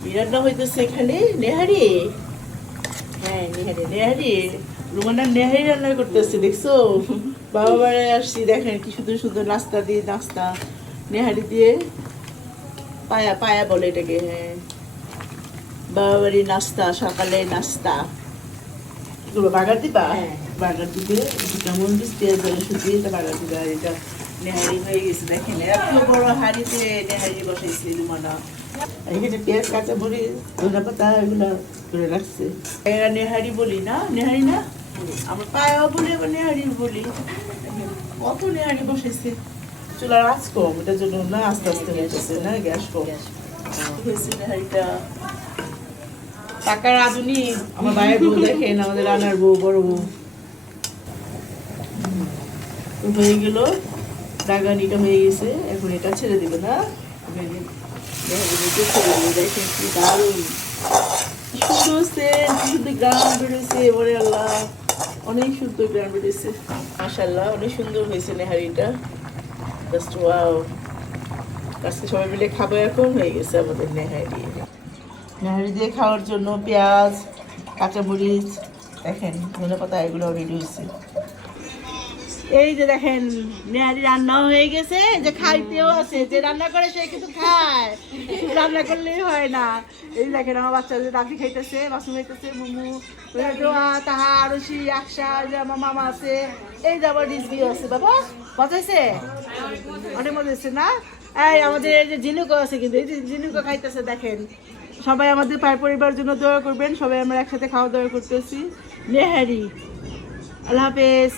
রান্না হইতেছে এখানে নেহারি। হ্যাঁ নেহারি নেহারি রুমানা নেহারি রান্না করতেছে দেখছো। বাবা বাড়ি আসছি দেখেন কি সুন্দর সুন্দর নাস্তা দিয়ে নাস্তা নেহারি দিয়ে পায়া পায়া বলে এটাকে। হ্যাঁ বাবা বাড়ির নাস্তা সকালে নাস্তা এগুলো বাগার দিবা। হ্যাঁ বাগার দিবে দুটা মরিচ পেঁয়াজ জলে শুকিয়ে এটা বাগার দিবে। আর এটা নেহারি হয়ে গেছে দেখেন এত বড় হাঁড়িতে নেহারি বসাইছে রুমানা। এখানে পেঁয়াজ কাঁচা মরিচ ধনে পাতা এগুলো করে রাখছে। এরা নেহারি বলি না নেহারি না আমরা পায়াও বলি আবার নেহারি বলি। কত নেহারি বসেছে চুলার আঁচ কম এটার জন্য না আস্তে আস্তে হয়েছে না গ্যাস কম হয়েছে নেহারিটা। টাকার রাঁধুনি আমার ভাইয়ের বউ দেখেন আমাদের রান্নার বউ বড় বউ হয়ে গেল। ডাগানিটা হয়ে গেছে এখন এটা ছেড়ে দিবে না দেখেন কি দারুণ সুন্দর সেন্ট সুন্দর গ্রাম বেরোয়েছে বলে আল্লাহ অনেক সুন্দর গ্রাম বেরোয়েছে মাশাআল্লাহ অনেক সুন্দর হয়েছে নেহারিটা জাস্ট ওয়াও। আজকে সবাই মিলে খাবো এখন হয়ে গেছে আমাদের নেহারি। নেহারি দিয়ে খাওয়ার জন্য পেঁয়াজ কাঁচামরিচ দেখেন ধনে পাতা এগুলো রেডি হয়েছে। এই যে দেখেন নেহারি রান্নাও হয়ে গেছে যে খাইতেও আছে যে রান্না করে সে কিন্তু খায় রান্না করলেই হয় না। এই দেখেন আমার বাচ্চাদের রাখি খাইতেছে বাসন খাইতেছে মুমু তাহা আরশি আকশা যে আমার মামা আছে এই যে আবার রিজবিও আছে। বাবা বাঁচাইছে অনেক মজা হচ্ছে না। এই আমাদের এই যে জিনুকও আছে কিন্তু এই যে জিনুকও খাইতেছে দেখেন। সবাই আমাদের পরিবার জন্য দোয়া করবেন। সবাই আমরা একসাথে খাওয়া দাওয়া করতেছি নেহারি। আল্লাহ হাফেজ।